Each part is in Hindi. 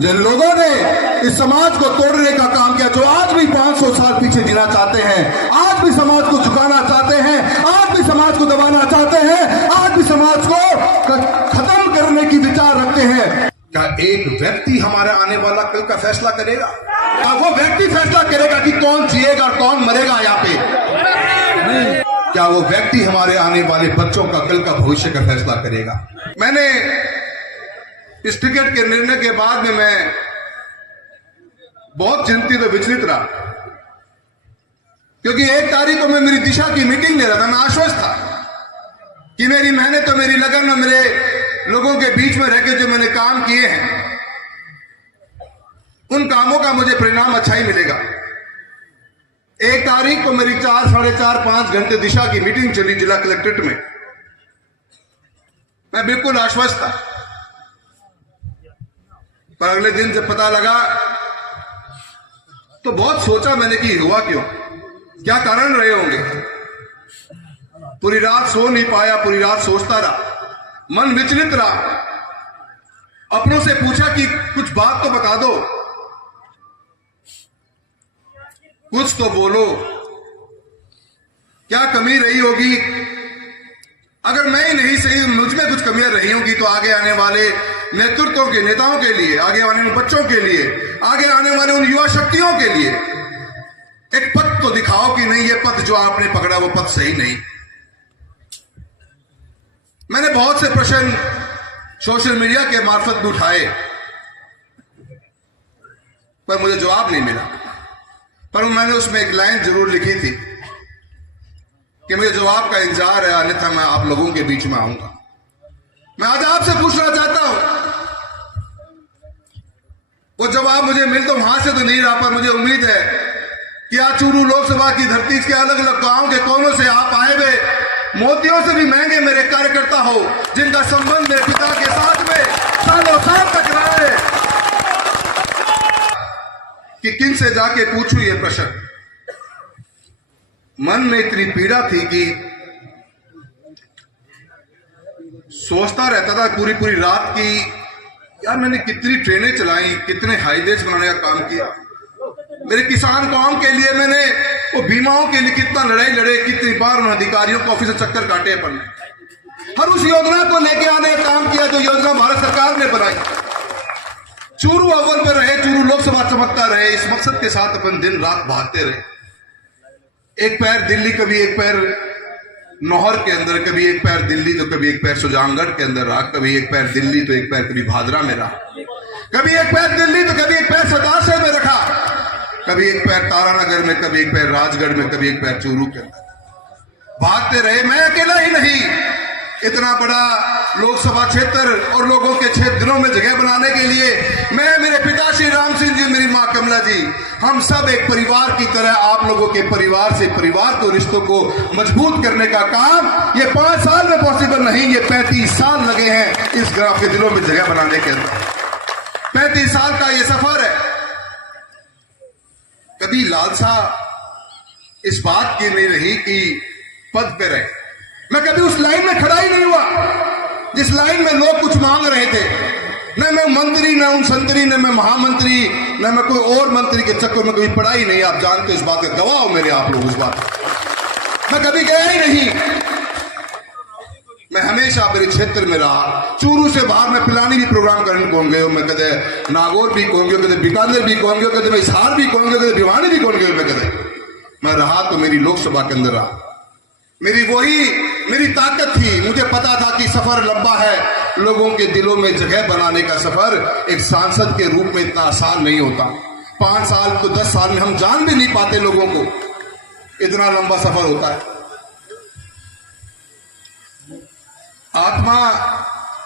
जिन लोगों ने इस समाज को तोड़ने का काम किया, जो आज भी 500 साल पीछे जीना चाहते हैं, आज भी समाज को झुकाना चाहते हैं, आज भी समाज को दबाना चाहते हैं, आज भी समाज को खत्म करने की विचार रखते हैं। क्या एक व्यक्ति हमारा आने वाला कल का फैसला करेगा? क्या वो व्यक्ति फैसला करेगा कि कौन जिएगा और कौन मरेगा यहाँ पे? क्या वो व्यक्ति हमारे आने वाले बच्चों का कल का भविष्य का फैसला करेगा? मैंने इस टिकट के निर्णय के बाद में मैं बहुत चिंतित और विचलित रहा, क्योंकि 1 तारीख को मैं मेरी दिशा की मीटिंग ले रहा था। मैं आश्वस्त था कि मेरी मेहनत और मेरी लगन और मेरे लोगों के बीच में रहकर जो मैंने काम किए हैं, उन कामों का मुझे परिणाम अच्छा ही मिलेगा। 1 तारीख को मेरी 4, साढ़े 4, 5 घंटे दिशा की मीटिंग चली जिला कलेक्ट्रेट में। मैं बिल्कुल आश्वस्त था, पर अगले दिन जब पता लगा तो बहुत सोचा मैंने कि हुआ क्यों, क्या कारण रहे होंगे। पूरी रात सो नहीं पाया, पूरी रात सोचता रहा, मन विचलित रहा, अपनों से पूछा कि कुछ बात तो बता दो, कुछ तो बोलो, क्या कमी रही होगी? अगर मैं ही नहीं सही, मुझ में कुछ कमियां रही होंगी तो आगे आने वाले नेतृत्वों के, नेताओं के लिए, आगे आने वाले बच्चों के लिए, आगे आने वाले उन युवा शक्तियों के लिए एक पथ तो दिखाओ कि नहीं, ये पथ जो आपने पकड़ा वो पथ सही नहीं। मैंने बहुत से प्रश्न सोशल मीडिया के मार्फत भी उठाए, पर मुझे जवाब नहीं मिला। पर मैंने उसमें एक लाइन जरूर लिखी थी कि मुझे जवाब का इंतजार है, अन्यथा मैं आप लोगों के बीच में आऊंगा। मैं आज आपसे पूछना चाहता हूं, वो जवाब मुझे मिल तो वहां से तो नहीं रहा, पर मुझे उम्मीद है कि आज चूरू लोकसभा की धरती के अलग अलग गांव के कोनों से आप आए हुए मोतियों से भी महंगे मेरे कार्यकर्ता हो, जिनका संबंध मेरे पिता के साथ में सालों साल तक रहा है, कि किन से जाके पूछूं ये प्रश्न। मन में इतनी पीड़ा थी कि सोचता रहता था पूरी पूरी रात की, यार मैंने कितनी ट्रेनें चलाई, कितने हाईवेज बनाने का काम किया, मेरे किसान कौम के लिए मैंने वो बीमाओं के लिए कितना लड़ाई लड़े, कितनी बार उन अधिकारियों को ऑफिस से चक्कर काटे अपन ने, हर उस योजना को लेके आने का काम किया जो योजना भारत सरकार ने बनाई। चूरू अव्वल पर रहे, चूरू लोकसभा चमकता रहे, इस मकसद के साथ अपन दिन रात भागते रहे। एक पैर दिल्ली, कभी एक पैर नौहर के अंदर, कभी एक पैर दिल्ली तो कभी एक पैर सुजानगढ़ के अंदर रहा, कभी एक पैर दिल्ली तो एक पैर कभी भादरा में रहा, कभी एक पैर दिल्ली तो कभी एक पैर सताशे में रखा, कभी एक पैर तारानगर में, कभी एक पैर राजगढ़ में, कभी एक पैर चूरू के अंदर भागते रहे। मैं अकेला ही नहीं, इतना बड़ा लोकसभा क्षेत्र और लोगों के दिलों में जगह बनाने के लिए मैं, मेरे पिता श्री राम सिंह जी, मेरी मां कमला जी, हम सब एक परिवार की तरह आप लोगों के परिवार से परिवार को, रिश्तों को मजबूत करने का काम ये 5 साल में पॉसिबल नहीं, ये 35 साल लगे हैं इस ग्राम के दिलों में जगह बनाने के अंदर। 35 साल का ये सफर है। कभी लालसा इस बात की नहीं रही कि पद पे रहे। मैं कभी उस लाइन में खड़ा ही नहीं हुआ जिस लाइन में लोग कुछ मांग रहे थे। न मैं मंत्री, न उन संतरी, न मैं महामंत्री, न मैं कोई और मंत्री के चक्कर में कभी पड़ा ही नहीं। आप जानते हो, इस बात का गवाह हो मेरे आप लोग, उस बात मैं कभी गया ही नहीं। मैं हमेशा मेरे क्षेत्र में रहा। चूरू से बाहर मैं पिलानी भी प्रोग्राम करने कौन गए, मैं कदे नागौर भी कौन गयो, कदे बीकानेर भी कौन गयो, कदे हिसार भी कौन गयो, कदे भिवानी भी कौन गयो। मैं रहा तो मेरी लोकसभा के अंदर रहा। मेरी ताकत थी। मुझे पता था कि सफर लंबा है, लोगों के दिलों में जगह बनाने का सफर एक सांसद के रूप में इतना आसान नहीं होता। 5 साल तो 10 साल में हम जान भी नहीं पाते लोगों को, इतना लंबा सफर होता है। आत्मा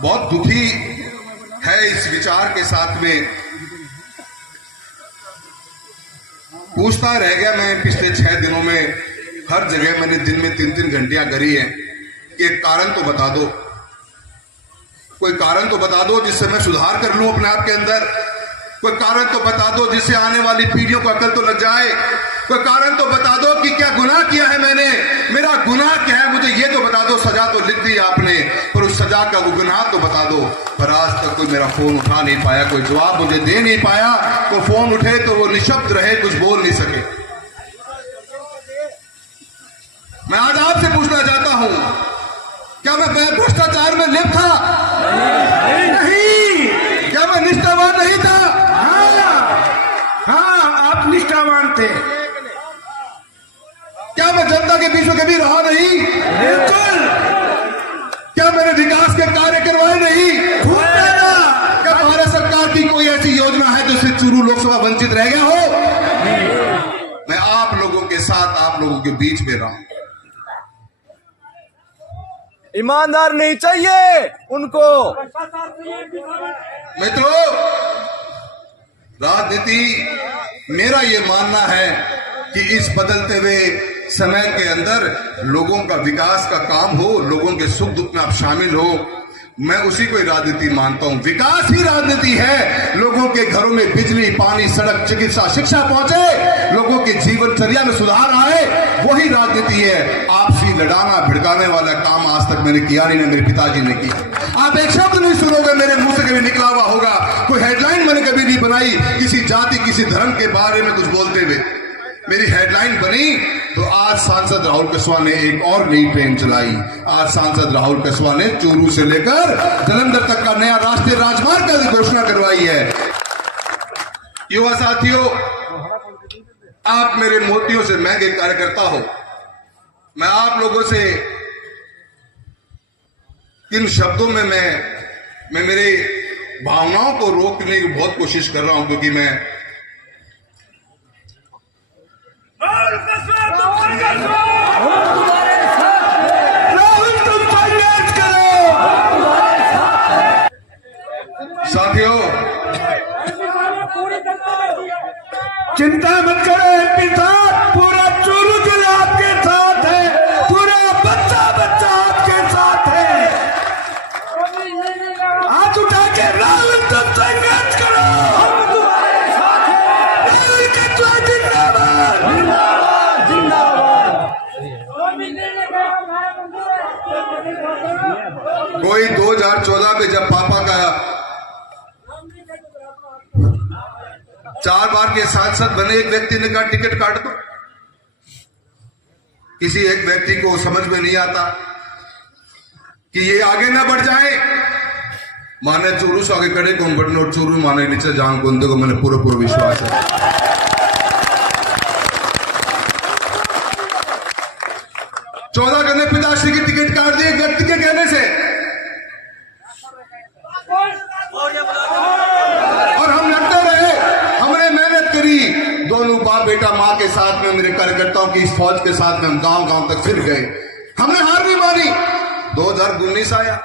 बहुत दुखी है इस विचार के साथ में। पूछता रह गया मैं पिछले 6 दिनों में, हर जगह मैंने दिन में 3-3 घंटियां करी हैं कि एक कारण तो बता दो, कोई कारण तो बता दो जिससे मैं सुधार कर लूं अपने आप के अंदर, कोई कारण तो बता दो जिससे आने वाली पीढ़ियों को अकल तो लग जाए, कोई कारण तो बता दो कि क्या गुनाह किया है मैंने, मेरा गुनाह क्या है, मुझे ये तो बता दो। सजा तो लिख दी आपने, पर उस सजा का वो गुनाह तो बता दो। पर आज तक कोई मेरा फोन उठा नहीं पाया, कोई जवाब मुझे दे नहीं पाया। वो फोन उठे तो वो निशब्द रहे, कुछ बोल नहीं सके। मैं आज आपसे पूछना चाहता हूं, क्या मैं भ्रष्टाचार में लिप्त था? नहीं। क्या मैं निष्ठावान नहीं था? हाँ, आप निष्ठावान थे। क्या मैं जनता के बीच में कभी रहा नहीं? बिल्कुल। क्या मैंने विकास के कार्य करवाए नहीं? क्या भारत सरकार की कोई ऐसी योजना है जिससे चूरू लोकसभा वंचित रह गया हो? मैं आप लोगों के साथ, आप लोगों के बीच में रहा। ईमानदार नहीं चाहिए उनको। मित्रों, राजनीति, मेरा ये मानना है कि इस बदलते हुए समय के अंदर लोगों का विकास का काम हो, लोगों के सुख दुख में आप शामिल हो, मैं उसी को ही राजनीति मानता हूं। विकास ही राजनीति है। लोगों के घरों में बिजली, पानी, सड़क, चिकित्सा, शिक्षा पहुंचे, लोगों के जीवनचर्या में सुधार आए, वही राजनीति है। आपसी लड़ाना भिड़काने वाला काम आज तक मैंने किया नहीं, मेरे पिताजी ने किया। आप एक शब्द नहीं सुनोगे मेरे मुंह से कभी निकला हुआ होगा। कोई हेडलाइन मैंने कभी नहीं बनाई किसी जाति, किसी धर्म के बारे में कुछ बोलते हुए। मेरी हेडलाइन बनी तो आज सांसद राहुल कसवा ने एक और नई ट्रेन चलाई। आज सांसद राहुल कसवा ने चूरू से लेकर जालंधर तक का नया राष्ट्रीय राजमार्ग की घोषणा करवाई है। युवा साथियों, आप मेरे मोतियों से महंगे कार्यकर्ता हो। मैं आप लोगों से किन शब्दों में मैं मेरे भावनाओं को रोकने की बहुत कोशिश कर रहा हूं, क्योंकि मैं साथियों, चिंता मत करो, एमपी साहब पूरा चूरू जिला आपके साथ है, पूरा बच्चा बच्चा आपके साथ है। हाथ उठा के राहुल तुम संघर्ष करो, हम तुम्हारे साथ हैं। राहुल कसवा जिंदाबाद, जिंदाबाद, जिंदाबाद। कोई 2014 में जब पापा का 4 बार के सांसद बने एक व्यक्ति ने कहा टिकट काट दो। किसी एक व्यक्ति को समझ में नहीं आता कि ये आगे ना बढ़ जाए। माने चूरू से आगे खड़े कौन बढ़ने और चूरू माने नीचे जान को को मैंने पूरा विश्वास है। चौदह करने पिताश्री की टिकट काट दी एक व्यक्ति के कहने से, और हम लड़ते रहे, हमने मेहनत करी। दोनों बाप बेटा मां के साथ में, मेरे कार्यकर्ताओं की इस फौज के साथ में हम गांव गांव तक फिर गए। हमने हार भी मानी। 2019 आया,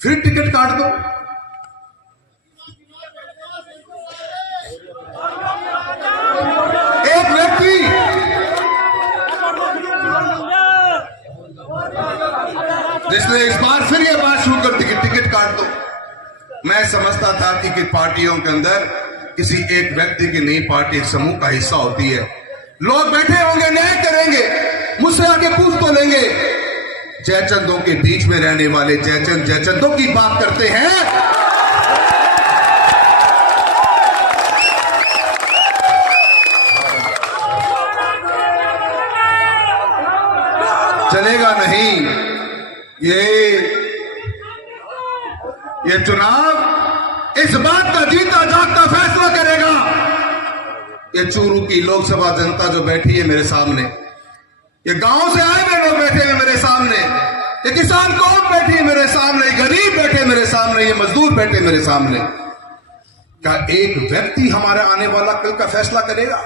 फिर टिकट काट दो। एक व्यक्ति जिसने इस बार फिर ये बात शुरू कर दी कि टिकट काट दो। मैं समझता था कि पार्टियों के अंदर किसी एक व्यक्ति की नई पार्टी एक समूह का हिस्सा होती है। लोग बैठे होंगे, न्याय करेंगे, मुझसे आके पूछ तो लेंगे। जयचंदों के बीच में रहने वाले जयचंदों की बात करते हैं। चलेगा नहीं। ये चुनाव इस बात का जीता जागता फैसला करेगा। ये चूरू की लोकसभा जनता जो बैठी है मेरे सामने, ये गांव से आए हुए लोग बैठे हैं मेरे सामने, ये किसान कौम बैठी है मेरे सामने, ये गरीब बैठे मेरे सामने, ये मजदूर बैठे मेरे सामने। क्या एक व्यक्ति हमारे आने वाला कल का फैसला करेगा?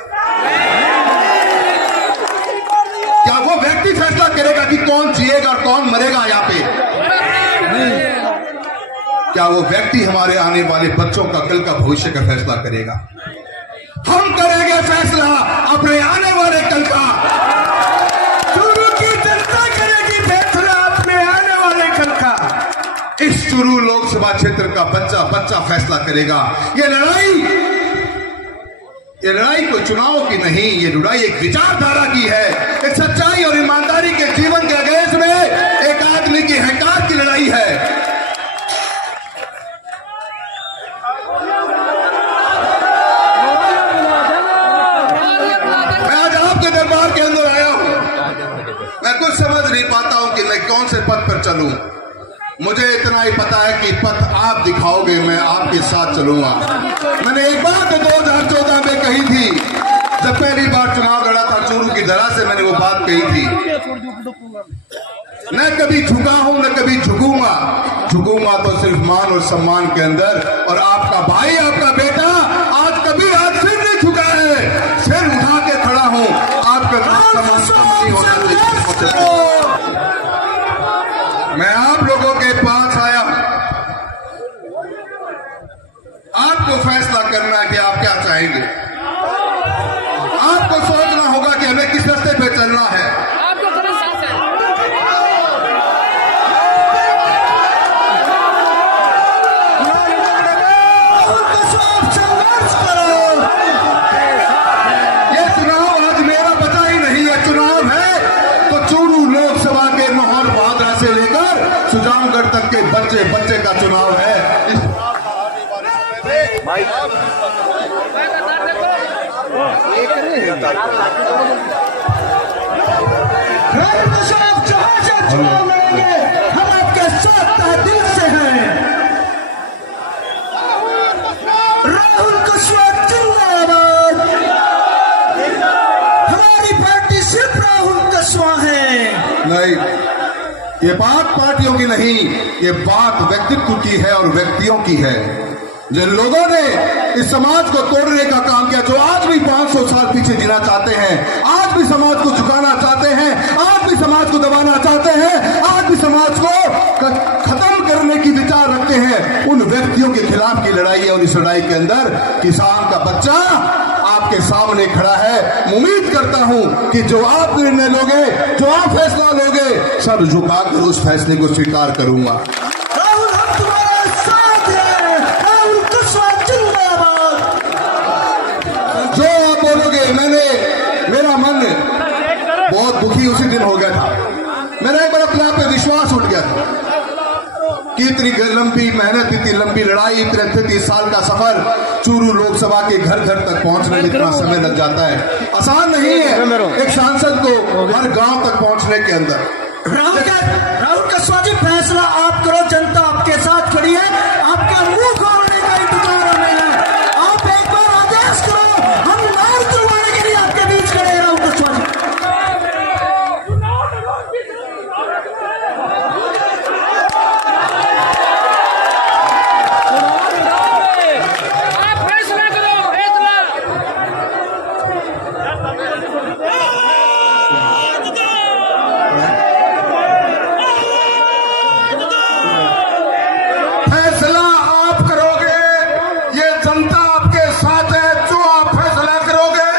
क्या वो व्यक्ति फैसला करेगा कि कौन जिएगा और कौन मरेगा यहाँ पे? क्या वो व्यक्ति हमारे आने वाले बच्चों का कल का भविष्य का फैसला करेगा? हम करेंगे फैसला अपने आने वाले कल का। चूरू की जनता करेगी फैसला अपने आने वाले कल का। इस चूरू लोकसभा क्षेत्र का बच्चा बच्चा फैसला करेगा। ये लड़ाई ये लड़ाई कोई चुनाव की नहीं, ये लड़ाई एक विचारधारा की है, एक सच्चाई और ईमानदारी के जीवन के अगेंस्ट में एक आदमी की अहंकार की लड़ाई है। मैं आज आपके दरबार के अंदर आया हूं, मैं कुछ समझ नहीं पाता हूं कि मैं कौन से पथ पर चलूं। मुझे इतना ही पता है कि पथ आप दिखाओगे, मैं आपके साथ चलूंगा। मैंने एक बात 2014 में कही थी, जब पहली बार चुनाव लड़ा था चूरू की धरा से, मैंने वो बात कही थी, न कभी झुका हूं न कभी झुकूंगा, झुकूंगा तो सिर्फ मान और सम्मान के अंदर। और आपका भाई, आपका बेटा आज कभी आज सिर नहीं झुका है, सिर उठा के खड़ा हूं। आपका मैं आप लोगों के पास आया, आपको फैसला करना है कि आप क्या चाहेंगे। आपको सोचना होगा कि हमें किस रास्ते पे चलना है। ये चुनाव आज मेरा बचा ही नहीं है, चुनाव है तो चूरू लोकसभा के माहौल भादरा से लेकर सुजानगढ़ तक के बच्चे बच्चे का चुनाव है। जहां से चुनाव लड़ेंगे हम आपके साथ दिल से हैं। राहुल कुशवाहा जिंदाबाद। हमारी पार्टी सिर्फ राहुल कुशवाहा है। नहीं, ये बात पार्टियों की नहीं, ये बात व्यक्तित्व की है और व्यक्तियों की है। जिन लोगों ने इस समाज को तोड़ने का काम किया, जो आज भी 500 साल पीछे जीना चाहते हैं, आज भी समाज को झुकाना चाहते हैं, आज भी समाज को दबाना चाहते हैं, आज भी समाज को खत्म करने की विचार रखते हैं, उन व्यक्तियों के खिलाफ की लड़ाई है। और इस लड़ाई के अंदर किसान का बच्चा आपके सामने खड़ा है। उम्मीद करता हूं कि जो आप निर्णय लोगे, जो आप फैसला लोगे, सर झुकाकर उस फैसले को स्वीकार करूंगा। राहुल हम तुम्हारे साथ हैं। राहुल कुशवाहा जिंदाबाद। जो आप बोलोगे, मेरा मन बहुत दुखी उसी दिन हो गया था। मेरा एक बार अपने आप पे विश्वास उठ गया था कि इतनी लंबी मेहनत, इतनी लंबी लड़ाई, 33 साल का सफर, चूरू लोकसभा के घर घर तक पहुंचने में इतना समय लग जाता है, आसान नहीं है एक सांसद को हर गांव तक पहुंचने के अंदर। राहुल कुशवाहा जी, फैसला आप करो, जनता आपके साथ खड़ी है, आपका मुंह खोलने का इंतजार हमें है। आप एक बार आदेश करो, हम नाम करवाने के लिए आपके बीच खड़े हैं। राहुल कुशवाहा जी, फैसला आप करोगे, ये जनता आपके साथ है। जो आप फैसला करोगे,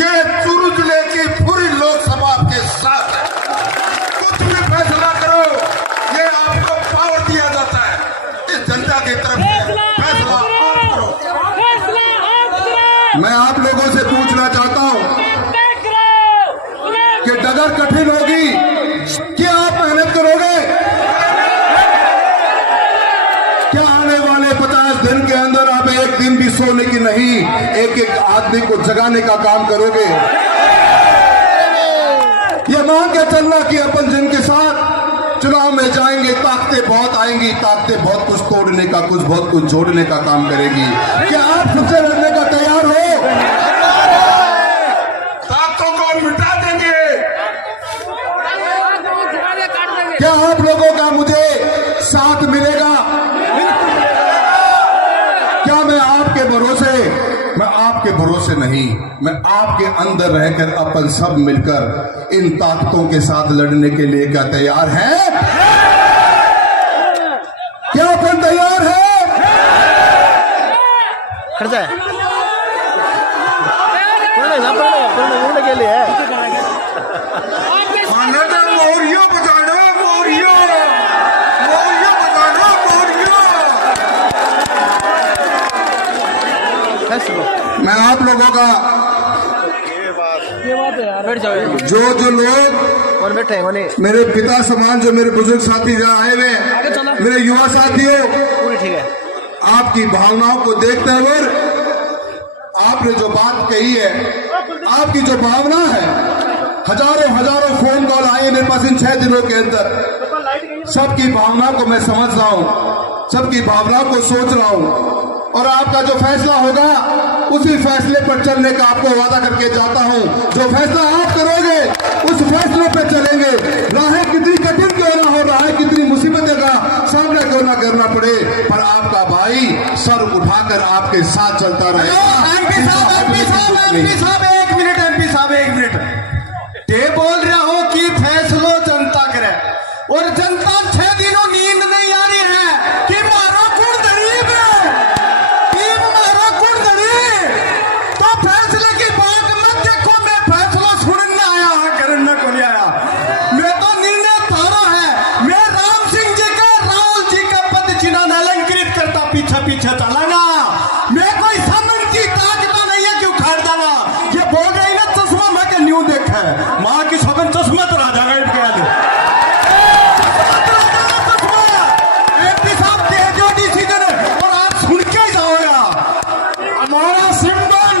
ये चूरू जिले की पूरी लोकसभा आपके साथ है। कुछ भी फैसला करो, ये आपको पावर दिया जाता है इस जनता की तरफ से। फैसला आप करो। मैं आप लोगों से पूछना चाहता हूं कि डगर कठिन होगी, क्या आप मेहनत करोगे? क्या आने वाले 50 दिन के अंदर आप एक दिन भी सोने की नहीं, एक एक आदमी को जगाने का काम करोगे? ये मान के चलना कि अपन जिनके साथ चुनाव में जाएंगे, ताकतें बहुत आएंगी, ताकतें बहुत कुछ तोड़ने का, कुछ बहुत कुछ जोड़ने का काम करेगी। क्या आप सबसे लड़ने का तैयार हो? ताकतों को मिटा देंगे। क्या आप लोगों का मुझे साथ मिलेगा? क्या मैं आपके भरोसे नहीं, मैं आपके अंदर रहकर अपन सब मिलकर इन ताकतों के साथ लड़ने के लिए क्या तैयार हैं? क्या अपन तैयार है? के लिए मोरियो बजाना, मोरियो मोरियो बजाना, मोरियो। मैं आप लोगों का बैठ जाओ जो लोग और बैठे होने मेरे पिता समान, जो मेरे बुजुर्ग साथी जहाँ आए हुए, मेरे युवा साथियों, पूरी ठीक है। आपकी भावनाओं को देखते हुए आपने जो बात कही है, आपकी जो भावना है, हजारों फोन कॉल आए मेरे पास इन 6 दिनों के अंदर। सबकी भावना को मैं समझ रहा हूं, सबकी भावना को सोच रहा हूं, और आपका जो फैसला होगा उसी फैसले पर चलने का आपको वादा करके जाता हूं। जो फैसला आप करोगे उस फैसले पर चलेंगे। राहें कितनी कठिन क्यों ना हो, राहें कितनी मुसीबतें का सामना क्यों ना करना पड़े, पर आपका भाई सर उठाकर आपके साथ चलता रहेगा। एमपी साहब एक मिनट। ये बोल रहा हो कि फैसलो जनता करे, और जनता 6 दिनों नींद नहीं आ रही है कि मारो कुण गरीब है, कि मारो कुण गरीब। तो फैसले की बात मत देखो, मैं फैसला सुनने आया है, करने को नहीं आया। मैं तो निर्णय तारा है, मैं राम सिंह जी का, राहुल जी का पद चिन्ह अलंकृत करता पीछे चलाना। मैं कोई समन की ताकत नहीं है कि उखाड़ देना। ये बोल रही ना चश्मा मैं के न्यू देखा है, माँ की सबन चश्मा तो राजा गए के आदमी। एमपी साहब दे जो डिसीजन और आप सुन के जाओगा। हमारा सिंबल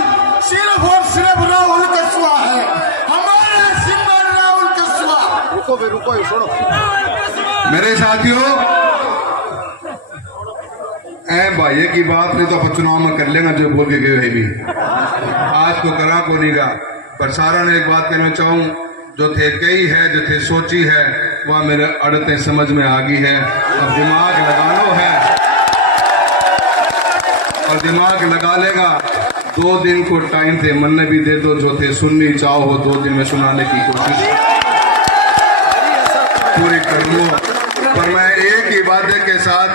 सिर्फ और सिर्फ राहुल कस्वा है, हमारा सिंबल राहुल कस्वा। रुको छोड़ो। मेरे साथियों, भाई की बात नहीं तो आप चुनाव में कर लेगा जो बोल के गए है भी। आज तो करा को नहीं गा, पर सारा ने एक बात कहना चाहूं, जो थे कही है, जो थे सोची है, वह मेरे अड़ते समझ में आ गई है। अब दिमाग लगाना है, और दिमाग लगा लेगा। 2 दिन को टाइम थे, मन ने भी दे दो, जो थे सुननी चाहो हो 2 दिन में सुनाने की कोशिश पूरी कर लो। पर मैं एक ही वादे के साथ